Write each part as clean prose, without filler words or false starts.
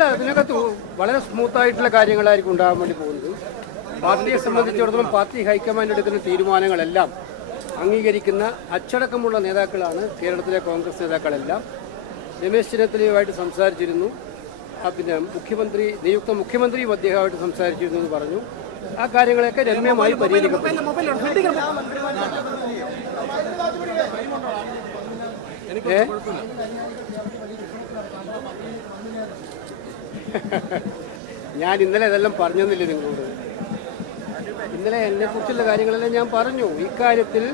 അല്ല, അതിനകത്ത് വളരെ സ്മൂത്തായിട്ടുള്ള കാര്യങ്ങളായിരിക്കും ഉണ്ടാകാൻ വേണ്ടി പോകുന്നത്. പാർട്ടിയെ സംബന്ധിച്ചിടത്തോളം പാർട്ടി ഹൈക്കമാൻഡ് എടുക്കുന്ന തീരുമാനങ്ങളെല്ലാം അംഗീകരിക്കുന്ന അച്ചടക്കമുള്ള നേതാക്കളാണ് കേരളത്തിലെ കോൺഗ്രസ് നേതാക്കളെല്ലാം. രമേശ് ചെന്നിത്തലയുമായിട്ട് സംസാരിച്ചിരുന്നു, പിന്നെ നിയുക്ത മുഖ്യമന്ത്രിയും അദ്ദേഹമായിട്ട് സംസാരിച്ചിരുന്നു എന്ന് പറഞ്ഞു. ആ കാര്യങ്ങളൊക്കെ രമ്യമായി പരിഹരിക്കും. ഞാൻ ഇന്നലെ ഇതെല്ലാം പറഞ്ഞെന്നില്ലേ നിങ്ങളോട്? ഇന്നലെ എന്നെക്കുറിച്ചുള്ള കാര്യങ്ങളെല്ലാം ഞാൻ പറഞ്ഞു. ഇക്കാര്യത്തിൽ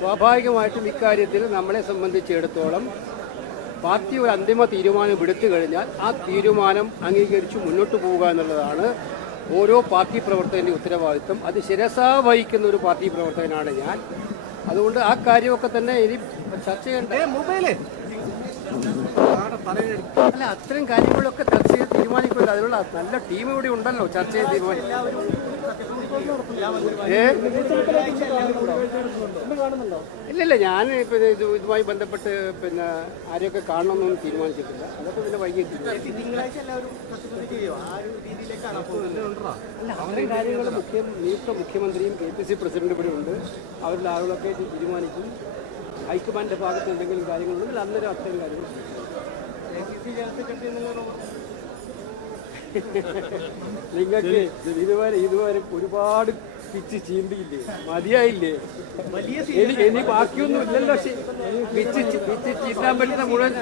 സ്വാഭാവികമായിട്ടും നമ്മളെ സംബന്ധിച്ചിടത്തോളം പാർട്ടി ഒരു അന്തിമ തീരുമാനം എടുത്തു കഴിഞ്ഞാൽ ആ തീരുമാനം അംഗീകരിച്ച് മുന്നോട്ട് പോവുക എന്നുള്ളതാണ് ഓരോ പാർട്ടി പ്രവർത്തകൻ്റെ ഉത്തരവാദിത്വം. അത് ശിരസാ വഹിക്കുന്ന ഒരു പാർട്ടി പ്രവർത്തകനാണ് ഞാൻ. അതുകൊണ്ട് ആ കാര്യമൊക്കെ തന്നെ ഇനി ചർച്ച ചെയ്യേണ്ട. അല്ല, അത്തരം കാര്യങ്ങളൊക്കെ ചർച്ച ചെയ്ത് തീരുമാനിക്കുന്നത് അതിനുള്ള നല്ല ടീം ഇവിടെ ഉണ്ടല്ലോ. ചർച്ച ചെയ്ത് ഇല്ലില്ല, ഞാൻ ഇതുമായി ബന്ധപ്പെട്ട് ആരെയൊക്കെ കാണണമെന്നൊന്നും തീരുമാനിച്ചിട്ടില്ല. അതൊക്കെ പിന്നെ വൈകിട്ട് അത്രയും കാര്യങ്ങൾ നിയുക്ത മുഖ്യമന്ത്രിയും KPC പ്രസിഡന്റ് ഇവിടെ ഉണ്ട്. അവരുടെ ആളുകളൊക്കെ തീരുമാനിക്കും. ഹൈക്കമാൻഡിന്റെ ഭാഗത്ത് എന്തെങ്കിലും കാര്യങ്ങളുണ്ടെങ്കിൽ അന്നേരം അത്തരം കാര്യങ്ങൾ നിങ്ങൾക്ക് ഇതുവരെ ഒരുപാട് പിച്ച് ചീന്തിയില്ലേ? മതിയായില്ലേ? ഇനി ബാക്കിയൊന്നും ഇല്ലല്ലോ. പിച്ച് ചീന്താൻ പറ്റുന്ന മുഴുവൻ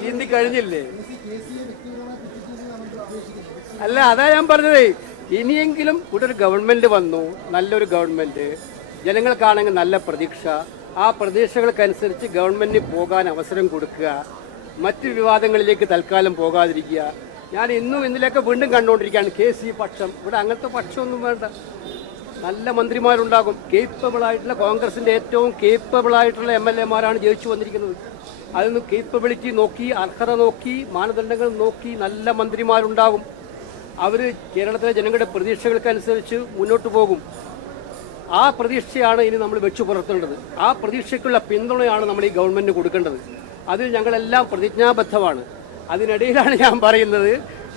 ചീന്തി കഴിഞ്ഞില്ലേ? അല്ല, അതാ ഞാൻ പറഞ്ഞത്. ഇനിയെങ്കിലും ഇവിടെ ഒരു ഗവൺമെന്റ് വന്നു, നല്ലൊരു ഗവൺമെന്റ്, ജനങ്ങൾക്കാണെങ്കിൽ നല്ല പ്രതീക്ഷ. ആ പ്രതീക്ഷകൾക്കനുസരിച്ച് ഗവൺമെന്റിന് പോകാൻ അവസരം കൊടുക്കുക, മറ്റ് വിവാദങ്ങളിലേക്ക് തൽക്കാലം പോകാതിരിക്കുക. ഞാൻ ഇന്നലെയൊക്കെ വീണ്ടും കണ്ടുകൊണ്ടിരിക്കുകയാണ് KC പക്ഷം. ഇവിടെ അങ്ങനത്തെ പക്ഷമൊന്നും വേണ്ട. നല്ല മന്ത്രിമാരുണ്ടാകും. കേപ്പബിളായിട്ടുള്ള കോൺഗ്രസിന്റെ ഏറ്റവും കേപ്പബിളായിട്ടുള്ള MLA-മാരാണ് ജയിച്ചു വന്നിരിക്കുന്നത്. അതൊന്നും കേപ്പബിലിറ്റി നോക്കി, അർഹത നോക്കി, മാനദണ്ഡങ്ങൾ നോക്കി നല്ല മന്ത്രിമാരുണ്ടാകും. അവർ കേരളത്തിലെ ജനങ്ങളുടെ പ്രതീക്ഷകൾക്കനുസരിച്ച് മുന്നോട്ട് പോകും. ആ പ്രതീക്ഷയാണ് ഇനി നമ്മൾ വെച്ചു പുലർത്തേണ്ടത്. ആ പ്രതീക്ഷയ്ക്കുള്ള പിന്തുണയാണ് നമ്മൾ ഈ ഗവൺമെന്റിന് കൊടുക്കേണ്ടത്. അതിൽ ഞങ്ങളെല്ലാം പ്രതിജ്ഞാബദ്ധമാണ്. അതിനിടയിലാണ് ഞാൻ പറയുന്നത്,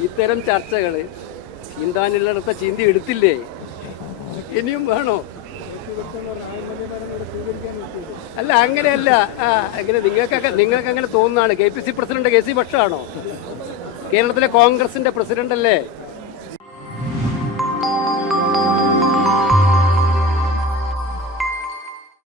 ഇത്തരം ചർച്ചകൾ ചീന്താനുള്ളിടത്ത ചീന്തി എടുത്തില്ലേ? ഇനിയും വേണോ? അല്ല, അങ്ങനെയല്ല. നിങ്ങൾക്ക് അങ്ങനെ തോന്നുന്നതാണ്. KPC president KC പക്ഷമാണോ? കേരളത്തിലെ കോൺഗ്രസിന്റെ പ്രസിഡന്റ് അല്ലേ?